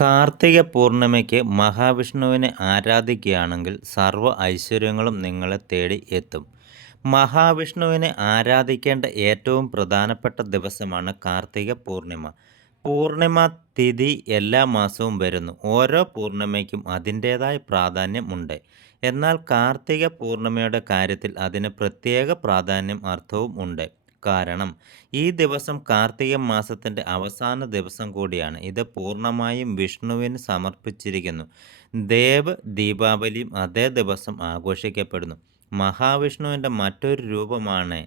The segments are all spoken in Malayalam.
കാർത്തിക പൂർണിമയ്ക്ക് മഹാവിഷ്ണുവിനെ ആരാധിക്കുകയാണെങ്കിൽ സർവ ഐശ്വര്യങ്ങളും നിങ്ങളെ തേടി എത്തും. മഹാവിഷ്ണുവിനെ ആരാധിക്കേണ്ട ഏറ്റവും പ്രധാനപ്പെട്ട ദിവസമാണ് കാർത്തിക പൂർണിമ പൂർണിമ തിഥി എല്ലാ മാസവും വരുന്നു. ഓരോ പൂർണിമയ്ക്കും അതിന്റേതായ പ്രാധാന്യം ഉണ്ട്. എന്നാൽ കാർത്തിക പൂർണിമയുടെ കാര്യത്തിൽ അതിന് പ്രത്യേക പ്രാധാന്യം അർത്ഥവും ഉണ്ട്. കാരണം ഈ ദിവസം കാർത്തിക മാസത്തിന്റെ അവസാന ദിവസം കൂടിയാണ്. ഇത് പൂർണമായും വിഷ്ണുവിന് സമർപ്പിച്ചിരിക്കുന്നു. ദേവ് ദീപാവലിയും അതേ ദിവസം ആഘോഷിക്കപ്പെടുന്നു. മഹാവിഷ്ണുവിന്റെ മറ്റൊരു രൂപമാണ്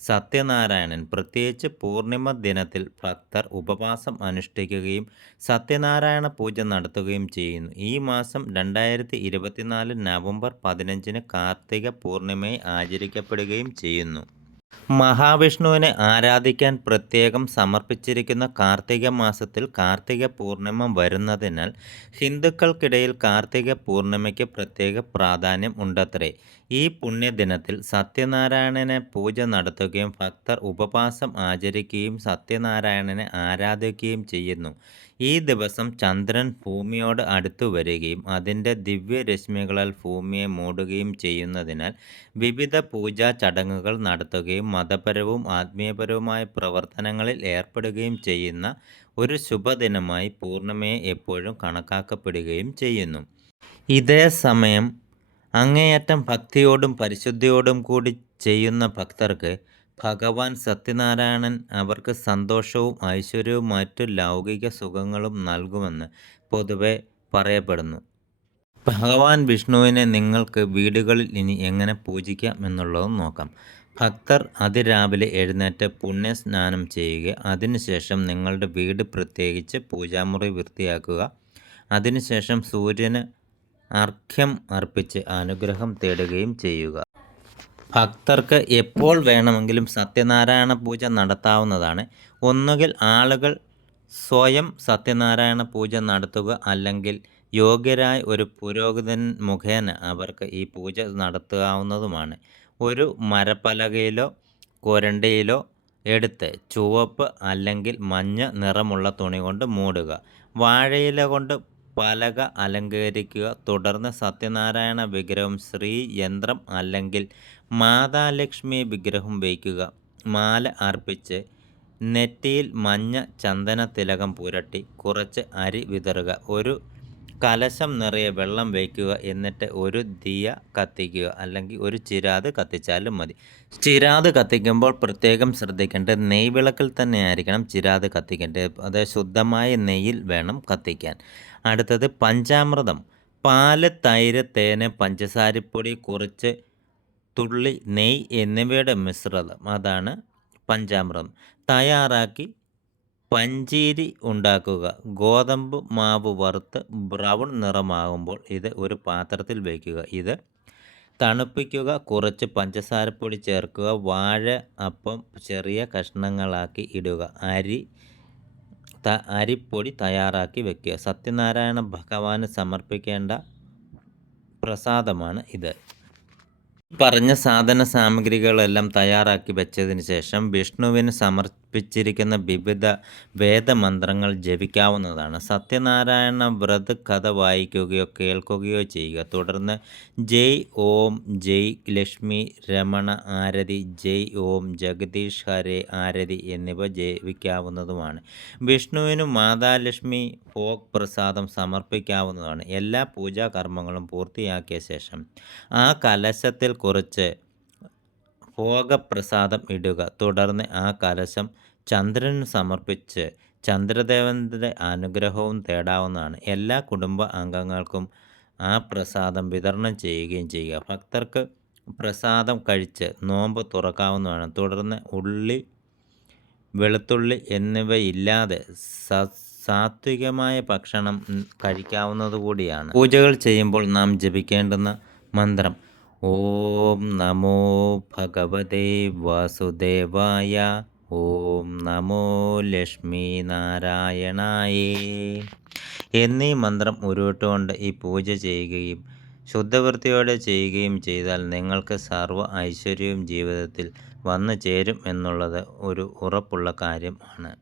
സത്യനാരായണൻ. പ്രത്യേകിച്ച് പൂർണിമ ദിനത്തിൽ ഭക്തർ ഉപവാസം അനുഷ്ഠിക്കുകയും സത്യനാരായണ പൂജ നടത്തുകയും ചെയ്യുന്നു. ഈ മാസം രണ്ടായിരത്തി ഇരുപത്തിനാല് നവംബർ പതിനഞ്ചിന് കാർത്തിക പൂർണിമയെ ആചരിക്കപ്പെടുകയും ചെയ്യുന്നു. മഹാവിഷ്ണുവിനെ ആരാധിക്കാൻ പ്രത്യേകം സമർപ്പിച്ചിരിക്കുന്ന കാർത്തിക മാസത്തിൽ കാർത്തിക പൂർണിമ വരുന്നതിനാൽ ഹിന്ദുക്കൾക്കിടയിൽ കാർത്തിക പൂർണിമയ്ക്ക് പ്രത്യേക പ്രാധാന്യം ഉണ്ടത്രേ. ഈ പുണ്യദിനത്തിൽ സത്യനാരായണനെ പൂജ നടത്തുകയും ഭക്തർ ഉപവാസം ആചരിക്കുകയും സത്യനാരായണനെ ആരാധിക്കുകയും ചെയ്യുന്നു. ഈ ദിവസം ചന്ദ്രൻ ഭൂമിയോട് അടുത്തു വരികയും അതിന്റെ ദിവ്യരശ്മികളാൽ ഭൂമിയെ മൂടുകയും ചെയ്യുന്നതിനാൽ വിവിധ പൂജാ ചടങ്ങുകൾ നടത്തുകയും മതപരവും ആത്മീയപരവുമായ പ്രവർത്തനങ്ങളിൽ ഏർപ്പെടുകയും ചെയ്യുന്ന ഒരു ശുഭദിനമായി പൂർണമയെ എപ്പോഴും കണക്കാക്കപ്പെടുകയും ചെയ്യുന്നു. ഇതേ സമയം അങ്ങേയറ്റം ഭക്തിയോടും പരിശുദ്ധിയോടും കൂടി ചെയ്യുന്ന ഭക്തർക്ക് ഭഗവാൻ സത്യനാരായണൻ അവർക്ക് സന്തോഷവും ഐശ്വര്യവും മറ്റു ലൗകിക സുഖങ്ങളും നൽകുമെന്ന് പൊതുവെ പറയപ്പെടുന്നു. ഭഗവാൻ വിഷ്ണുവിനെ നിങ്ങൾക്ക് വീടുകളിൽ ഇനി എങ്ങനെ പൂജിക്കാം എന്നുള്ളതും നോക്കാം. ഭക്തർ അതിരാവിലെ എഴുന്നേറ്റ് പുണ്യസ്നാനം ചെയ്യുക അതിനുശേഷം നിങ്ങളുടെ വീട് പ്രത്യേകിച്ച് പൂജാമുറി വൃത്തിയാക്കുക അതിനുശേഷം സൂര്യന് അർഘ്യം അർപ്പിച്ച് അനുഗ്രഹം തേടുകയും ചെയ്യുക. ഭക്തർക്ക് എപ്പോൾ വേണമെങ്കിലും സത്യനാരായണ പൂജ നടത്താവുന്നതാണ്. ഒന്നുകിൽ ആളുകൾ സ്വയം സത്യനാരായണ പൂജ നടത്തുക അല്ലെങ്കിൽ യോഗ്യരായ ഒരു പുരോഹിതൻ മുഖേന അവർക്ക് ഈ പൂജ നടത്താവുന്നതുമാണ്. ഒരു മരപ്പലകയിലോ കൊരണ്ടയിലോ എടുത്ത് ചുവപ്പ് അല്ലെങ്കിൽ മഞ്ഞ നിറമുള്ള തുണി കൊണ്ട് മൂടുക. വാഴയില കൊണ്ട് പലക അലങ്കരിക്കുക. തുടർന്ന് സത്യനാരായണ വിഗ്രഹം ശ്രീ യന്ത്രം അല്ലെങ്കിൽ മാതാലക്ഷ്മി വിഗ്രഹം വയ്ക്കുക. മാല അർപ്പിച്ച് നെറ്റിയിൽ മഞ്ഞ ചന്ദന തിലകം പുരട്ടി കുറച്ച് അരി വിതറുക. ഒരു കലശം നിറയെ വെള്ളം വയ്ക്കുക എന്നിട്ട് ഒരു ദിയ കത്തിക്കുക. അല്ലെങ്കിൽ ഒരു ചിരാത് കത്തിച്ചാലും മതി. ചിരാത് കത്തിക്കുമ്പോൾ പ്രത്യേകം ശ്രദ്ധിക്കേണ്ടത് നെയ് വിളക്കിൽ തന്നെ ആയിരിക്കണം ചിരാത് കത്തിക്കേണ്ടത്. അത് ശുദ്ധമായ നെയ്യിൽ വേണം കത്തിക്കാൻ. അടുത്തത് പഞ്ചാമൃതം. പാൽ തൈര് തേന് പഞ്ചസാരപ്പൊടി കുറച്ച് തുള്ളി നെയ് എന്നിവയുടെ മിശ്രിതം. അതാണ് പഞ്ചാമൃതം. തയ്യാറാക്കി പഞ്ചീരി ഉണ്ടാക്കുക. ഗോതമ്പ് മാവ് വറുത്ത് ബ്രൗൺ നിറമാകുമ്പോൾ ഇത് ഒരു പാത്രത്തിൽ വയ്ക്കുക ഇത് തണുപ്പിക്കുക കുറച്ച് പഞ്ചസാരപ്പൊടി ചേർക്കുക വാഴ അപ്പം ചെറിയ കഷ്ണങ്ങളാക്കി ഇടുക. അരി ത അരിപ്പൊടി തയ്യാറാക്കി വെക്കുക. സത്യനാരായണ ഭഗവാന് സമർപ്പിക്കേണ്ട പ്രസാദമാണ് ഇത്. പറഞ്ഞ സാധന സാമഗ്രികളെല്ലാം തയ്യാറാക്കി വെച്ചതിന് ശേഷം വിഷ്ണുവിന് സമർപ്പിച്ചിരിക്കുന്ന വിവിധ വേദമന്ത്രങ്ങൾ ജപിക്കാവുന്നതാണ്. സത്യനാരായണ വ്രത് കഥ വായിക്കുകയോ കേൾക്കുകയോ ചെയ്യുക. തുടർന്ന് ജയ് ഓം ജയ് ലക്ഷ്മി രമണ ആരതി ജയ് ഓം ജഗദീഷ് ഹരേ ആരതി എന്നിവ ജപിക്കാവുന്നതുമാണ്. വിഷ്ണുവിന് മാതാലക്ഷ്മി ഭോഗ് പ്രസാദം സമർപ്പിക്കാവുന്നതാണ്. എല്ലാ പൂജാകർമ്മങ്ങളും പൂർത്തിയാക്കിയ ശേഷം ആ കലശത്തിൽ കുറച്ച് ഭോഗപ്രസാദം ഇടുക. തുടർന്ന് ആ കലശം ചന്ദ്രന് സമർപ്പിച്ച് ചന്ദ്രദേവന്റെ അനുഗ്രഹവും തേടാവുന്നതാണ്. എല്ലാ കുടുംബ അംഗങ്ങൾക്കും ആ പ്രസാദം വിതരണം ചെയ്യുകയും ചെയ്യുക. ഭക്തർക്ക് പ്രസാദം കഴിച്ച് നോമ്പ് തുറക്കാവുന്നതാണ്. തുടർന്ന് ഉള്ളി വെളുത്തുള്ളി എന്നിവയില്ലാതെ സാത്വികമായ ഭക്ഷണം കഴിക്കാവുന്നത് കൂടിയാണ് പൂജകൾ ചെയ്യുമ്പോൾ നാം ജപിക്കേണ്ടുന്ന മന്ത്രം ഓം നമോ ഭഗവതേ വാസുദേവായ ഓം നമോ ലക്ഷ്മി നാരായണായേ എന്നീ മന്ത്രം ഉരുവിട്ടുകൊണ്ട് ഈ പൂജ ചെയ്യുകയും ശുദ്ധവൃത്തിയോടെ ചെയ്യുകയും ചെയ്താൽ നിങ്ങൾക്ക് സർവ ഐശ്വര്യവും ജീവിതത്തിൽ വന്നു ചേരും എന്നുള്ളത് ഒരു ഉറപ്പുള്ള കാര്യമാണ്.